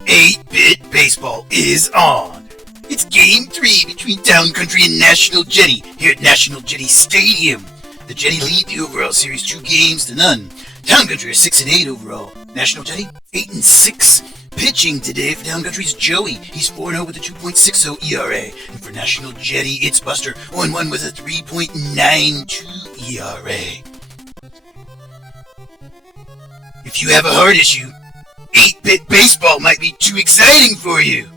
8-Bit Baseball is on. It's Game 3 between Town Country and National Jetty here at National Jetty Stadium. The Jetty lead the overall series 2-0. Town Country is 6-8 overall. National Jetty 8-6. Pitching today for Town Country's Joey. He's 4-0 with a 2.60 ERA. And for National Jetty, it's Buster 0-1 with a 3.92 ERA. If you have a heart issue, 8-Bit Baseball might be too exciting for you.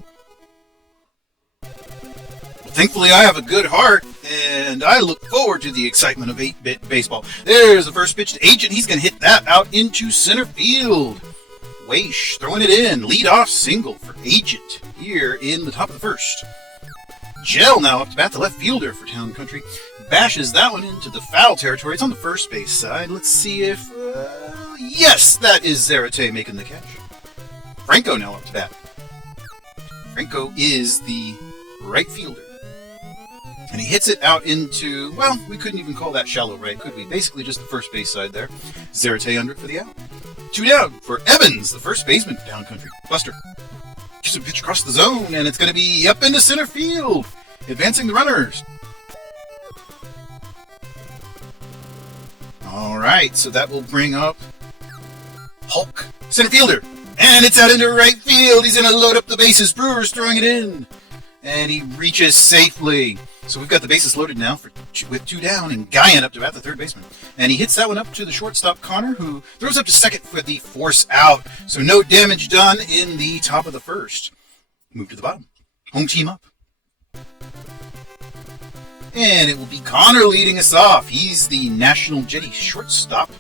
Well, thankfully, I have a good heart, and I look forward to the excitement of 8-Bit Baseball. There's the first pitch to Agent. He's going to hit that out into center field. Weish throwing it in. Lead-off single for Agent here in the top of the first. Gel now up to bat, the left fielder for Town Country. Bashes that one into the foul territory. It's on the first base side. Let's see if... yes, that is Zarate making the catch. Franco now up to bat. Franco is the right fielder. And he hits it out into, well, we couldn't even call that shallow right, could we? Basically just the first base side there. Zarate under it for the out. 2 down for Evans, the first baseman for Town Country. Buster gives a pitch across the zone, and it's going to be up into center field. Advancing the runners. All right, so that will bring up Hulk, center fielder. And it's out into right field. He's going to load up the bases. Brewer's throwing it in. And he reaches safely. So we've got the bases loaded now with 2 down. And Guyan up to bat, the third baseman. And he hits that one up to the shortstop, Connor, who throws up to second for the force out. So no damage done in the top of the first. Move to the bottom. Home team up. And it will be Connor leading us off. He's the National Jetty shortstop.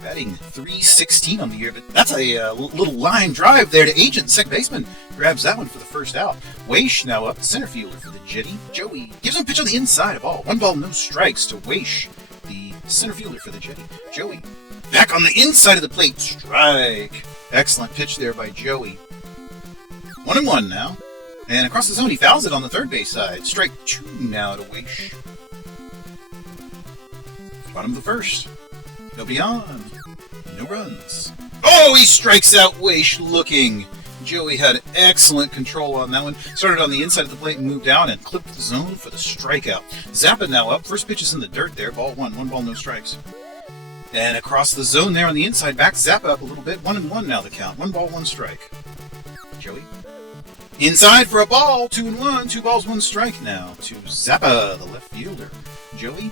Batting .316 on the year, but that's a little line drive there to Agent, second baseman. Grabs that one for the first out. Weish now up, center fielder for the Jetty. Joey gives him a pitch on the inside, a ball. 1 ball, no strikes to Weish, the center fielder for the Jetty. Joey back on the inside of the plate, strike. Excellent pitch there by Joey. 1-1 now. And across the zone, he fouls it on the third base side. Strike 2 now to Weish. Bottom of the first. Nobody on. No runs. Oh, he strikes out Weish looking. Joey had excellent control on that one. Started on the inside of the plate and moved down and clipped the zone for the strikeout. Zappa now up. First pitch is in the dirt there. Ball 1. 1 ball, no strikes. And across the zone there on the inside, back Zappa up a little bit. 1-1 now the count. 1 ball, 1 strike. Joey. Inside for a ball. 2-1. 2 balls, 1 strike now to Zappa, the left fielder. Joey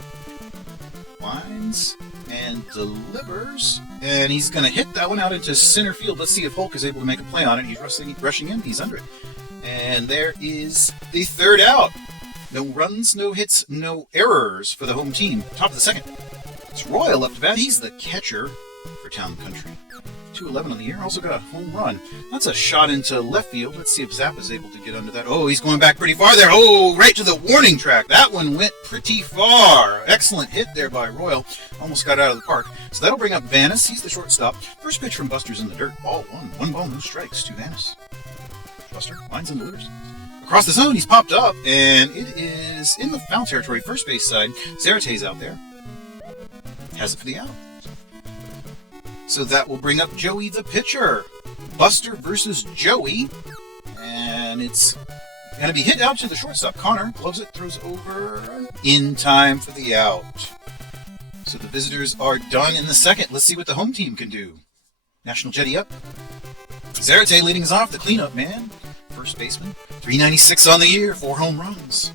winds and delivers, and he's going to hit that one out into center field. Let's see if Hulk is able to make a play on it. He's rushing in. He's under it. And there is the third out. No runs, no hits, no errors for the home team. Top of the second. It's Royal up to bat. He's the catcher for Town Country. 2-11 on the year. Also got a home run. That's a shot into left field. Let's see if Zappa's able to get under that. Oh, he's going back pretty far there. Oh, right to the warning track. That one went pretty far. Excellent hit there by Royal. Almost got out of the park. So that'll bring up Vanis. He's the shortstop. First pitch from Buster's in the dirt. Ball 1. 1 ball, no strikes to Vanis. Buster lines and delivers. Across the zone, he's popped up, and it is in the foul territory. First base side. Zarate's out there. Has it for the out. So that will bring up Joey the pitcher. Buster versus Joey. And it's going to be hit out to the shortstop. Connor gloves it, throws over in time for the out. So the visitors are done in the second. Let's see what the home team can do. National Jetty up. Zarate leading us off, the cleanup man. First baseman. .396 on the year, 4 home runs.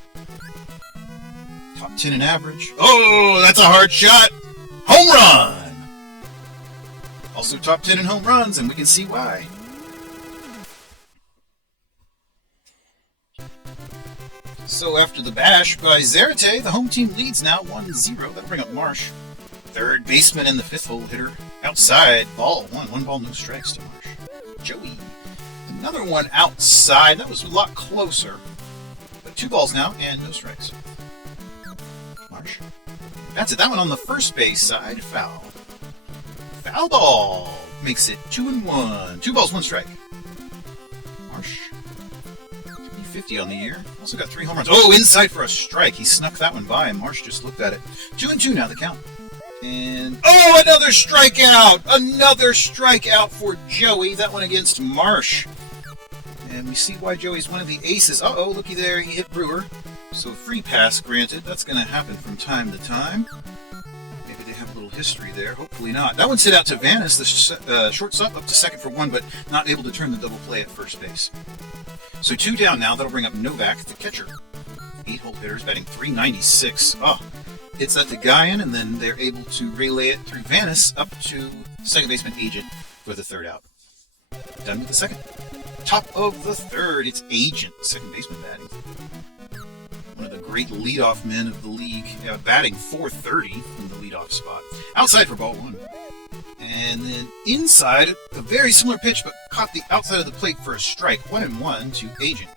Top 10 in average. Oh, that's a hard shot. Home run! Also top 10 in home runs, and we can see why. So after the bash by Zarate, the home team leads now 1-0. That'll bring up Marsh. Third baseman and the fifth hole hitter. Outside, ball 1. 1 ball, no strikes to Marsh. Joey. Another one outside. That was a lot closer. But 2 balls now and no strikes. Marsh. That's it. That one on the first base side. Foul. Foul ball makes it 2-1. 2 balls, 1 strike. Marsh. 350 on the year. Also got 3 home runs. Oh, inside for a strike. He snuck that one by, and Marsh just looked at it. 2-2 now, the count. And, oh, another strikeout! Another strikeout for Joey. That one against Marsh. And we see why Joey's one of the aces. Uh-oh, looky there, he hit Brewer. So free pass granted. That's going to happen from time to time. Maybe they have a little history there. Hopefully not. That one's hit out to Vanis, the shortstop, up to second for one, but not able to turn the double play at first base. So 2 down now. That'll bring up Novak, the catcher. 8-hole hitters, batting .396. Oh, hits that to Guyan, and then they're able to relay it through Vanis up to second baseman Agent for the 3rd out. Done with the 2nd. Top of the 3rd, it's Agent, second baseman batting. One of the great leadoff men of the league, batting .430 in the leadoff spot. Outside for ball 1. And then inside, a very similar pitch, but caught the outside of the plate for a strike. 1-1 to Agent.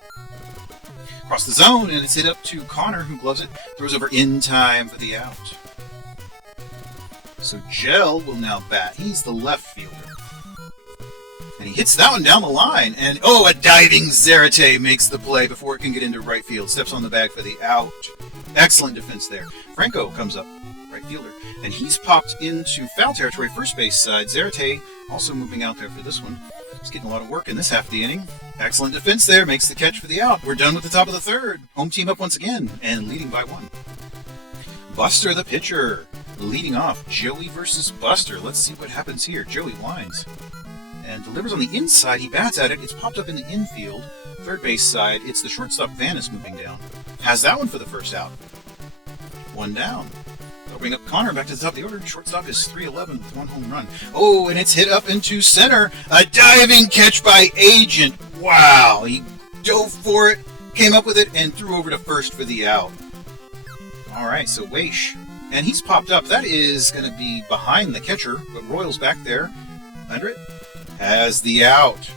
Across the zone, and it's hit up to Connor, who gloves it. Throws over in time for the out. So Gel will now bat. He's the left fielder. And he hits that one down the line. And, oh, a diving Zarate makes the play before it can get into right field. Steps on the bag for the out. Excellent defense there. Franco comes up, right fielder. And he's popped into foul territory, first base side. Zarate also moving out there for this one. He's getting a lot of work in this half of the inning. Excellent defense there. Makes the catch for the out. We're done with the top of the 3rd. Home team up once again and leading by 1. Buster, the pitcher, leading off. Joey versus Buster. Let's see what happens here. Joey winds and delivers on the inside. He bats at it. It's popped up in the infield. Third base side. It's the shortstop Vanis moving down. Has that one for the first out. 1 down. They'll bring up Connor back to the top of the order. Shortstop is .311 with 1 home run. Oh, and it's hit up into center. A diving catch by Agent. Wow. He dove for it, came up with it, and threw over to first for the out. All right, so Weish. And he's popped up. That is going to be behind the catcher, but Royal's back there under it. Has the out.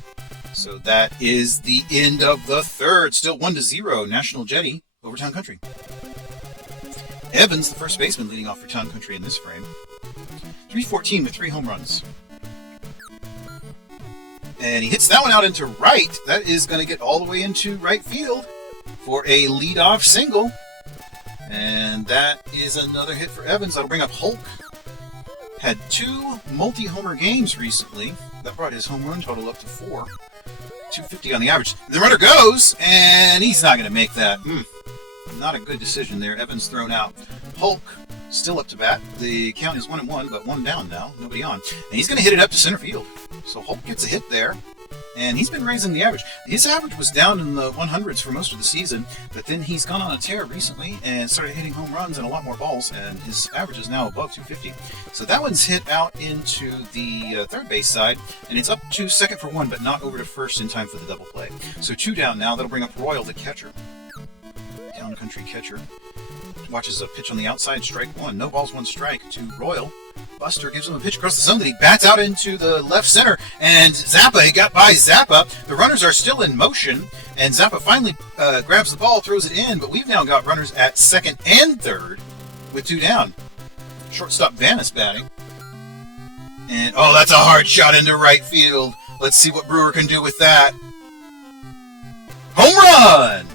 So that is the end of the 3rd. Still 1-0. National Jetty over Town Country. Evans, the first baseman, leading off for Town Country in this frame. .314 with 3 home runs. And he hits that one out into right. That is going to get all the way into right field for a leadoff single. And that is another hit for Evans. That'll bring up Hulk. Had 2 multi-homer games recently. That brought his home run total up to 4. 250 on the average. The runner goes, and he's not going to make that. Not a good decision there. Evans thrown out. Hulk still up to bat. The count is 1-1, but 1 down now. Nobody on. And he's going to hit it up to center field. So Hulk gets a hit there. And he's been raising the average. His average was down in the 100s for most of the season, but then he's gone on a tear recently and started hitting home runs and a lot more balls, and his average is now above 250. So that one's hit out into the third base side, and it's up to second for 1, but not over to first in time for the double play. So 2 down now. That'll bring up Royal, the catcher. Town Country catcher. Watches a pitch on the outside, strike 1. No balls, 1 strike to Royal. Buster gives him a pitch across the zone that he bats out into the left center, and Zappa, he got by Zappa. The runners are still in motion, and Zappa finally grabs the ball, throws it in, but we've now got runners at second and third with 2 down. Shortstop Vanis batting. And, oh, that's a hard shot into right field. Let's see what Brewer can do with that. Home run!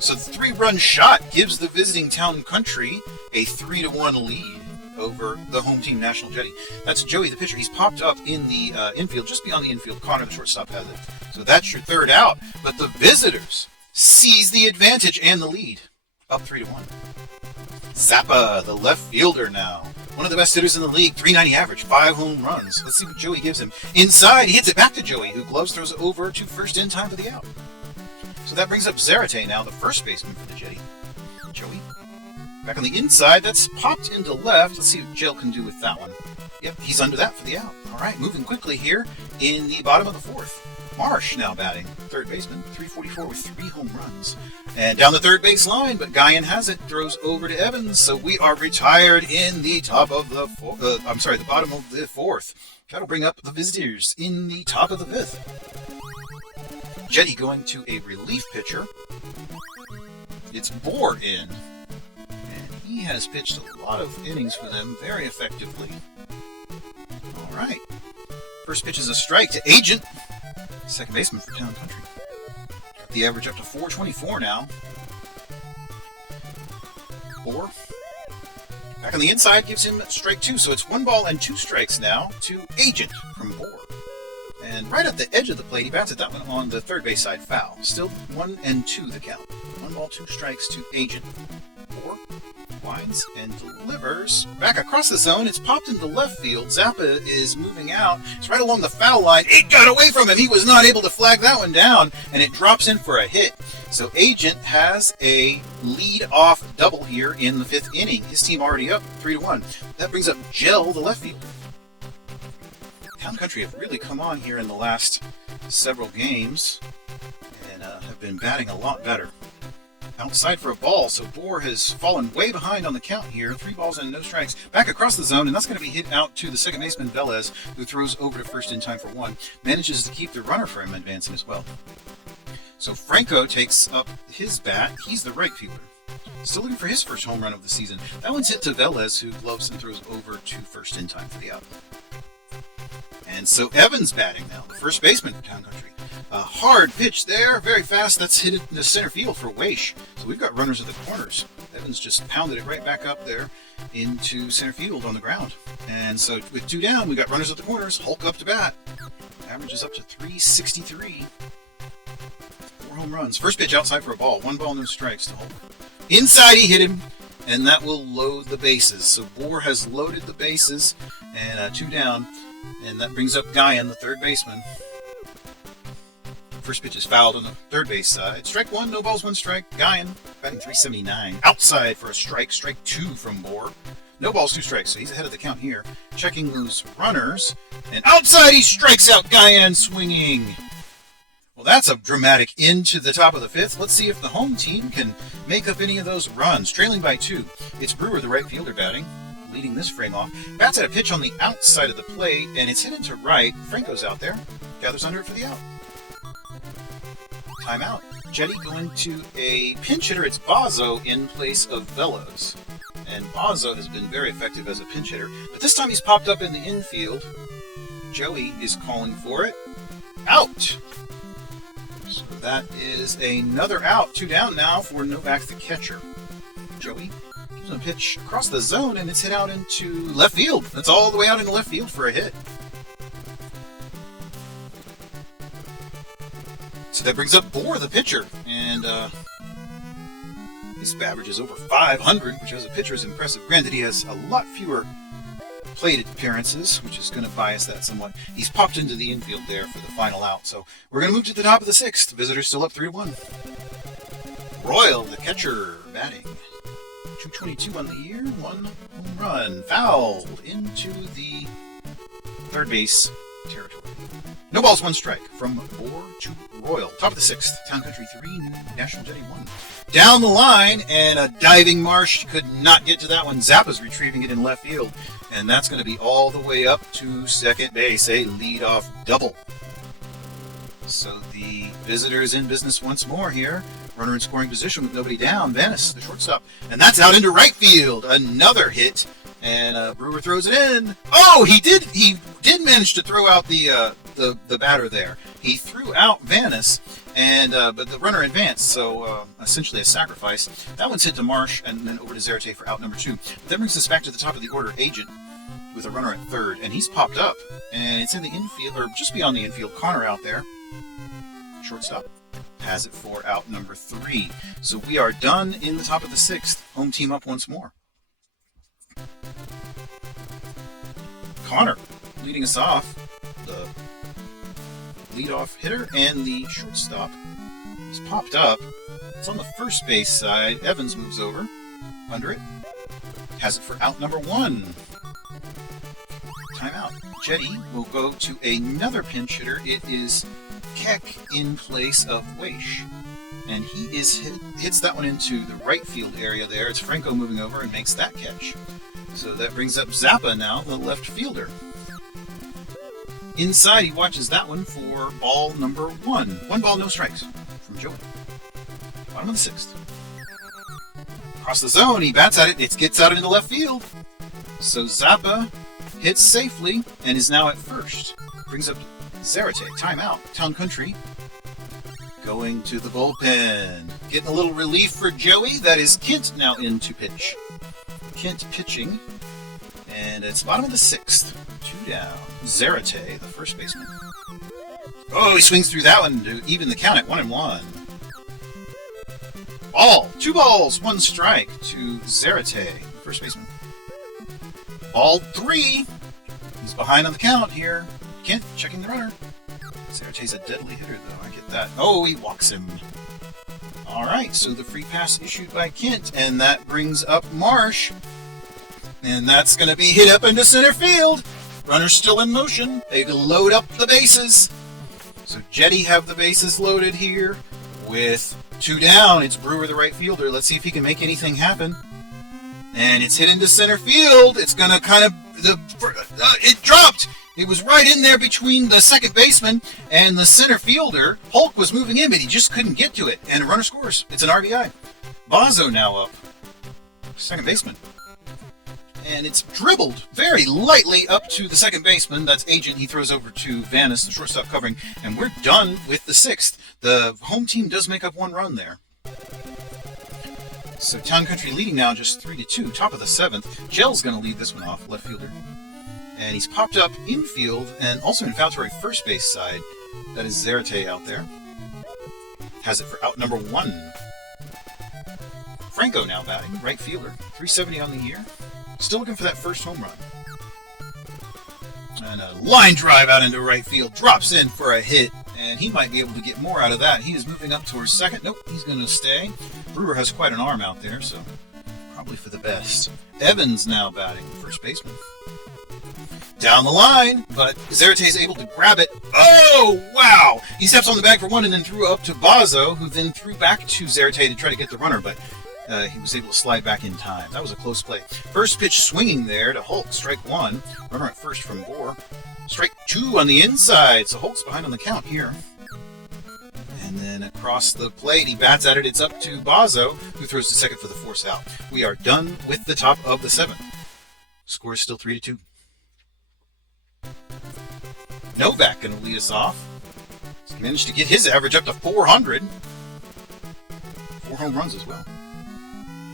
So the 3-run shot gives the visiting Town Country a 3-1 lead over the home team National Jetty. That's Joey, the pitcher. He's popped up in the infield, just beyond the infield. Connor, the shortstop, has it. So that's your 3rd out. But the visitors seize the advantage and the lead. Up 3-1. Zappa, the left fielder now. One of the best hitters in the league. .390 average, 5 home runs. Let's see what Joey gives him. Inside, he hits it back to Joey, who gloves throws it over to first in time for the out. So that brings up Zarate now, the first baseman for the Jetty. Joey. Back on the inside, that's popped into left. Let's see what Jill can do with that one. Yep, he's under that for the out. All right, moving quickly here in the bottom of the 4th. Marsh now batting, third baseman, .344 with 3 home runs. And down the third base line, but Guyan has it, throws over to Evans. So we are retired in the top of the the bottom of the 4th. That'll bring up the visitors in the top of the 5th. Jetty going to a relief pitcher. It's Bohr in. And he has pitched a lot of innings for them very effectively. All right. First pitch is a strike to Agent. Second baseman for Town Country. Got the average up to 424 now. Bohr back on the inside gives him strike 2, so it's 1 ball and 2 strikes now to Agent from Bohr. And right at the edge of the plate, he bats at that one on the third base side foul. Still 1 and 2 the count. 1 ball, 2 strikes to Agent. Bohr winds and delivers back across the zone. It's popped into left field. Zappa is moving out. It's right along the foul line. It got away from him. He was not able to flag that one down, and it drops in for a hit. So Agent has a lead-off double here in the 5th inning. His team already up 3-1. That brings up Gel, the left fielder. Town Country have really come on here in the last several games and have been batting a lot better. Outside for a ball, so Bohr has fallen way behind on the count here. 3 balls and no strikes. Back across the zone, and that's going to be hit out to the second baseman, Velez, who throws over to first in time for 1. Manages to keep the runner for him advancing as well. So Franco takes up his bat. He's the right fielder. Still looking for his first home run of the season. That one's hit to Velez, who gloves and throws over to first in time for the out. And so Evans batting now, the first baseman for Town Country. A hard pitch there, very fast. That's hit into center field for Weish. So we've got runners at the corners. Evans just pounded it right back up there into center field on the ground. And so with 2 down, we got runners at the corners. Hulk up to bat. Average is up to 363. 4 home runs. First pitch outside for a ball. 1 ball, no strikes to Hulk. Inside he hit him, and that will load the bases. So Bohr has loaded the bases, and 2 down. And that brings up Guyan, the third baseman. First pitch is fouled on the third base side. Strike 1, no balls, 1 strike. Guyan batting 379. Outside for a strike. Strike 2 from Bohr. No balls, 2 strikes, so he's ahead of the count here. Checking those runners. And outside he strikes out Guyan swinging. Well, that's a dramatic end to the top of the 5th. Let's see if the home team can make up any of those runs. Trailing by 2. It's Brewer, the right fielder, batting. Leading this frame off. Bats at a pitch on the outside of the plate, and it's hit into right. Franco's out there. Gathers under it for the out. Timeout. Jetty going to a pinch hitter. It's Bozzo in place of Velos. And Bozzo has been very effective as a pinch hitter, but this time he's popped up in the infield. Joey is calling for it. Out! So that is another out. 2 down now for Novak, the catcher. Joey gives him a pitch across the zone, and it's hit out into left field. That's all the way out into left field for a hit. So that brings up Bohr, the pitcher, and his average is over 500, which as a pitcher is impressive. Granted, he has a lot fewer plate appearances, which is going to bias that somewhat. He's popped into the infield there for the final out. So we're going to move to the top of the 6th. Visitors still up 3-1. Royal, the catcher, batting. 222 on the year, 1 home run. Fouled into the third base territory. No balls, 1 strike from Bohr to Royal. Top of the 6th. Town Country 3, National Jetty 1. Down the line, and a diving Marsh could not get to that one. Zappa's retrieving it in left field, and that's going to be all the way up to second base. A leadoff double. So the visitors in business once more here. Runner in scoring position with nobody down. Venice, the shortstop. And that's out into right field. Another hit. And Brewer throws it in. Oh, he did manage to throw out the batter there. He threw out Venice, and but the runner advanced, so essentially a sacrifice. That one's hit to Marsh, and then over to Zarate for out number 2. But that brings us back to the top of the order. Agent with a runner at third, and he's popped up, and it's in the infield, or just beyond the infield. Connor out there. Shortstop has it for out number 3. So we are done in the top of the 6th. Home team up once more. Connor leading us off, the leadoff hitter, and the shortstop. He's popped up. It's on the first base side. Evans moves over, under it. Has it for out number 1. Timeout. Jetty will go to another pinch hitter. It is Keck in place of Weish. And he hits that one into the right field area there. It's Franco moving over and makes that catch. So that brings up Zappa now, the left fielder. Inside, he watches that one for ball number 1. 1 ball, no strikes from Joey. Bottom of the 6th. Across the zone, he bats at it. It gets out into left field. So Zappa hits safely and is now at first. Brings up Zarate. Timeout. Town Country going to the bullpen. Getting a little relief for Joey. That is Kent now in to pitch. Kent pitching. And it's bottom of the 6th. 2 down. Zarate, the first baseman. Oh, he swings through that one to even the count at 1-1. Ball. 2 balls, 1 strike to Zarate, first baseman. Ball 3. He's behind on the count here. Kent checking the runner. Zarate's a deadly hitter, though. I get that. Oh, he walks him. All right, so the free pass issued by Kent, and that brings up Marsh. And that's going to be hit up into center field. Runner's still in motion. They load up the bases. So Jetty have the bases loaded here with 2 down. It's Brewer, the right fielder. Let's see if he can make anything happen. And it's hit into center field. It's going to kind of... it dropped. It was right in there between the second baseman and the center fielder. Hulk was moving in, but he just couldn't get to it. And a runner scores. It's an RBI. Bozzo now up. Second baseman. And it's dribbled very lightly up to the second baseman. That's Agent. He throws over to Vanis, the shortstop covering. And we're done with the 6th. The home team does make up 1 run there. So Town Country leading now just 3-2. Top of the 7th. Gell's going to lead this one off, left fielder. And he's popped up infield and also in foul territory first base side. That is Zarate out there. Has it for out number 1. Franco now batting, right fielder. 370 on the year. Still looking for that first home run. And a line drive out into right field. Drops in for a hit. And he might be able to get more out of that. He is moving up towards second. Nope, he's going to stay. Brewer has quite an arm out there, so probably for the best. Evans now batting, first baseman. Down the line, but Zarate is able to grab it. Oh, wow! He steps on the bag for 1 and then threw up to Bozzo, who then threw back to Zarate to try to get the runner, but he was able to slide back in time. That was a close play. First pitch swinging there to Hulk, strike 1. Runner at first from Bohr. Strike 2 on the inside, so Hulk's behind on the count here. And then across the plate, he bats at it. It's up to Bozzo, who throws to second for the force out. We are done with the top of the 7th. Score is still 3-2. Novak going to lead us off. He's managed to get his average up to 400. 4 home runs as well.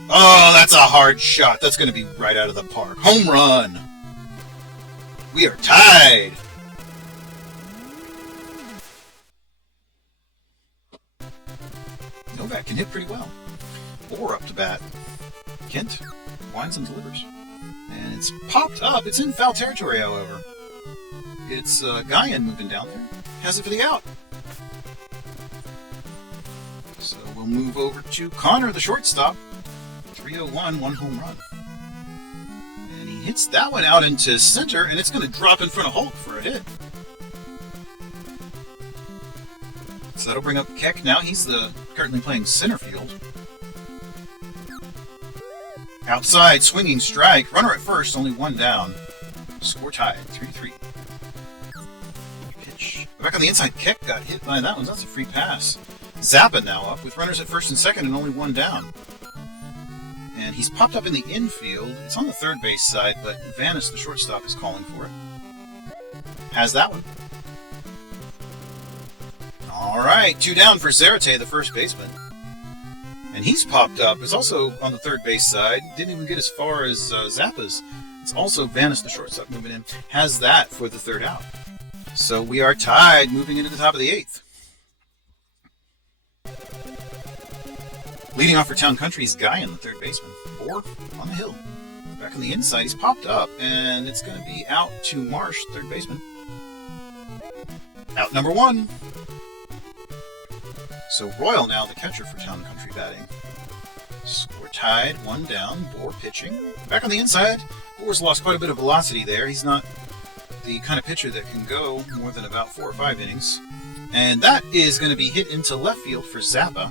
Oh, that's a hard shot. That's going to be right out of the park. Home run. We are tied. Novak can hit pretty well. Bohr up to bat. Kent winds and delivers. And it's popped up. It's in foul territory, however. It's Guyan moving down there. Has it for the out. So we'll move over to Connor, the shortstop. 301, 1 home run. And he hits that one out into center, and it's going to drop in front of Hulk for a hit. So that'll bring up Keck. Now he's currently playing center field. Outside, swinging strike. Runner at first, only 1 down. Score tied, 3-3. Pitch. Back on the inside, Keck got hit by that one. That's a free pass. Zappa now up with runners at first and second and only 1 down. And he's popped up in the infield. It's on the third base side, but Vanis, the shortstop, is calling for it. Has that one. All right, 2 down for Zarate, the first baseman. And he's popped up. It's also on the third base side. Didn't even get as far as Zappa's. It's also Vanis, the shortstop, moving in. Has that for the third out. So we are tied, moving into the top of the 8th. Leading off for Town Country's Guyan, the third baseman. Bohr on the hill. Back on the inside, he's popped up, and it's going to be out to Marsh, third baseman. Out number 1. So Royal now the catcher for Town Country batting. Score tied, 1 down. Bohr pitching. Back on the inside, Bohr's lost quite a bit of velocity there. He's not the kind of pitcher that can go more than about 4 or 5 innings. And that is going to be hit into left field for Zappa.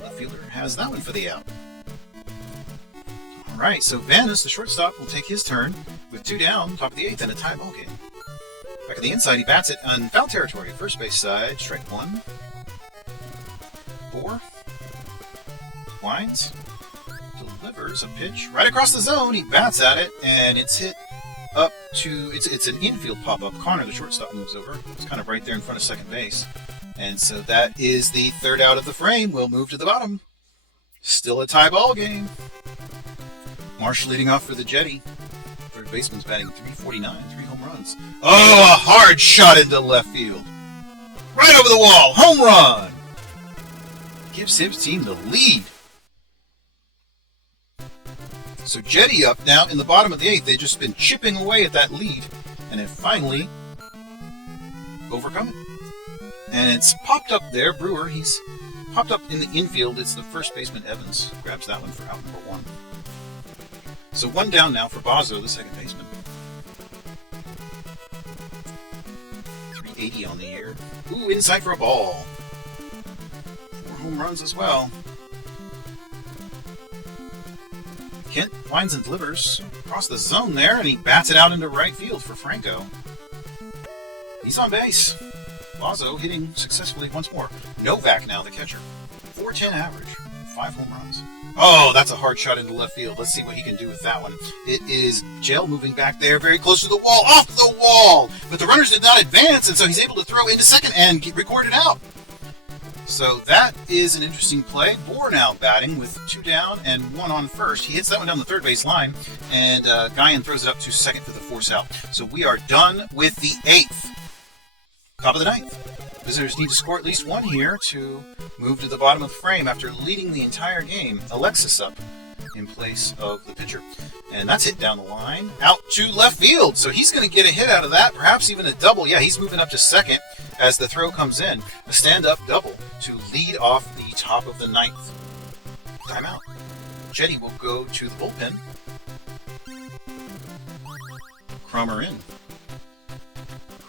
Left fielder has that one for the out. All right, so Vanis, the shortstop, will take his turn with 2 down, top of the 8th, and a tie ball game. Back on the inside, he bats it on foul territory, first base side, strike 1. Bohr winds, delivers a pitch right across the zone. He bats at it, and it's hit up to it's an infield pop-up. Connor, the shortstop, moves over. It's kind of right there in front of second base. And so that is the third out of the frame. We'll move to the bottom. Still a tie ball game. Marsh leading off for the Jetty. Third baseman's batting .349, 3 home runs. Oh, a hard shot into left field. Right over the wall. Home run. Gives his team the lead. So Jetty up now in the bottom of the 8th. They've just been chipping away at that lead. And have finally overcome it. And it's popped up there. Brewer, he's popped up in the infield. It's the first baseman, Evans. Grabs that one for out number 1. So 1 down now for Bozzo, the second baseman. 380 on the year. Ooh, inside for a ball. 4 home runs as well. Kent finds and delivers across the zone there, and he bats it out into right field for Franco. He's on base. Bozzo hitting successfully once more. Novak now the catcher. .410 average. 5 home runs. Oh, that's a hard shot into left field. Let's see what he can do with that one. It is Gel moving back there, very close to the wall, off the wall. But the runners did not advance, and so he's able to throw into second and record it out. So that is an interesting play. Bohr now batting with 2 down and 1 on first. He hits that one down the third base line, and Guyan throws it up to second for the force out. So we are done with the 8th. Top of the 9th. Visitors need to score at least 1 here to move to the bottom of the frame after leading the entire game. Alexis up in place of the pitcher. And that's hit down the line, out to left field. So he's going to get a hit out of that, perhaps even a double. Yeah, he's moving up to second as the throw comes in. A stand-up double to lead off the top of the 9th. Timeout. Jetty will go to the bullpen. Cromer in.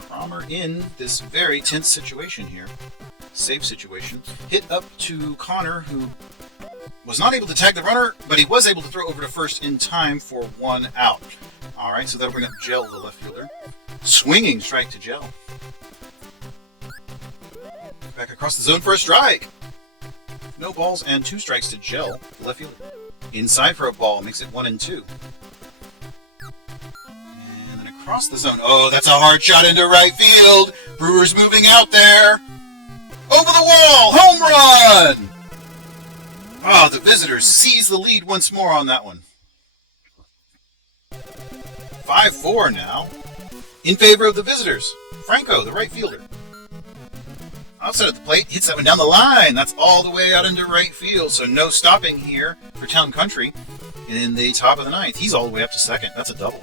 Cromer in this very tense situation here. Save situation. Hit up to Connor, who was not able to tag the runner, but he was able to throw over to first in time for 1 out. All right, so that'll bring up Gel, the left fielder. Swinging strike to Gel. Back across the zone for a strike. No balls and 2 strikes to Gel, the left fielder. Inside for a ball, makes it 1 and 2. And then across the zone. Oh, that's a hard shot into right field. Brewer's moving out there. Over the wall, home run! Oh, the visitors seize the lead once more on that one. 5-4 now. In favor of the visitors. Franco, the right fielder. Outside of the plate, hits that one down the line. That's all the way out into right field. So no stopping here for Town Country in the top of the 9th. He's all the way up to second. That's a double.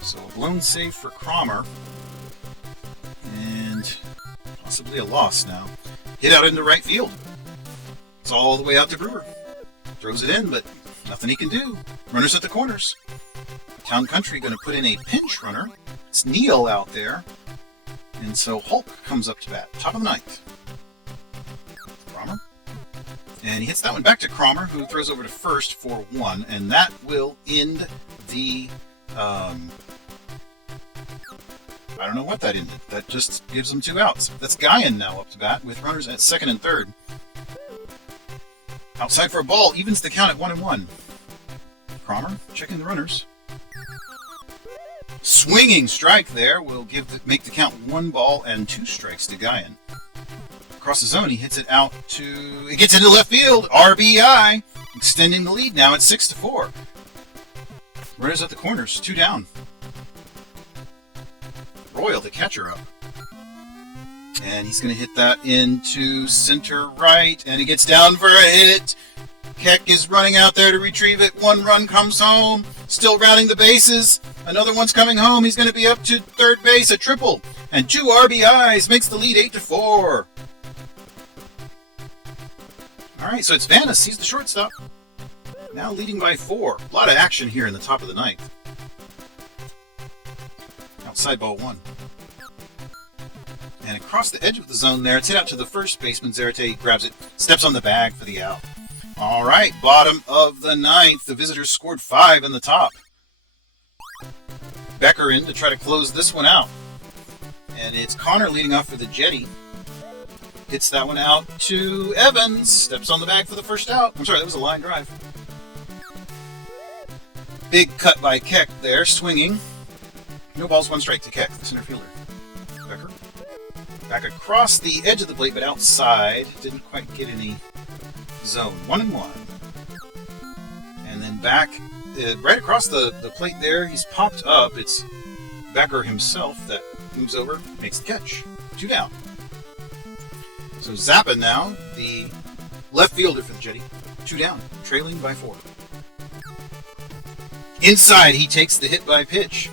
So a blown save for Cromer. And possibly a loss now. Hit out into right field. It's all the way out to Brewer. Throws it in, but nothing he can do. Runners at the corners. Town Country going to put in a pinch runner. It's Neal out there. And so Hulk comes up to bat. Top of the 9th. Cromer. And he hits that one back to Cromer, who throws over to first for 1. And that will end the... I don't know what that ended. That just gives them 2 outs. That's Guyan now up to bat with runners at second and third. Outside for a ball, evens the count at 1 and 1. Cromer checking the runners. Swinging strike there will make the count 1 ball and 2 strikes to Guyan. Across the zone, he hits it out to... It gets into left field. RBI. Extending the lead now at 6-4. Runners at the corners. 2 down. Royal, the catcher, up. And he's going to hit that into center right. And it gets down for a hit. Keck is running out there to retrieve it. 1 run comes home. Still rounding the bases. Another one's coming home. He's going to be up to third base. A triple. And 2 RBIs makes the lead 8-4. All right, so it's Vanis. He's the shortstop. Now leading by 4. A lot of action here in the top of the 9th. Outside ball 1. And across the edge of the zone there, it's hit out to the first baseman. Zarate grabs it, steps on the bag for the out. All right, bottom of the 9th. The visitors scored 5 in the top. Becker in to try to close this one out. And it's Connor leading off for the Jetty. Hits that one out to Evans. Steps on the bag for the first out. I'm sorry, that was a line drive. Big cut by Keck there, swinging. No balls, 1 strike to Keck, the center fielder. Becker. Back across the edge of the plate, but outside. Didn't quite get any zone. 1-1. And then back, right across the plate there, he's popped up. It's Becker himself that moves over, makes the catch. 2 down. So Zappa now, the left fielder for the Jetty. 2 down, trailing by 4. Inside, he takes the hit by pitch.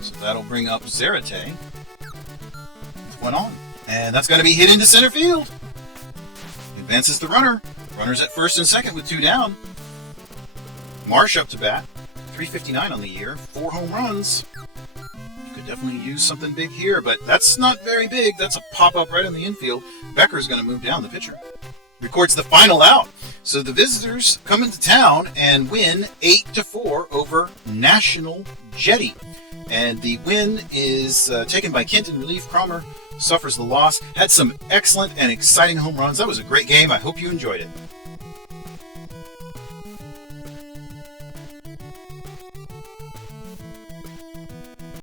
So that'll bring up Zarate. 1 on. And that's going to be hit into center field. Advances the runner. Runners at first and second with 2 down. Marsh up to bat. 359 on the year. 4 home runs. You could definitely use something big here, but that's not very big. That's a pop-up right in the infield. Becker's going to move down, the pitcher. Records the final out. So the visitors come into town and win 8-4 over National Jetty. And the win is taken by Kent in relief. Cromer suffers the loss. Had some excellent and exciting home runs. That was a great game. I hope you enjoyed it.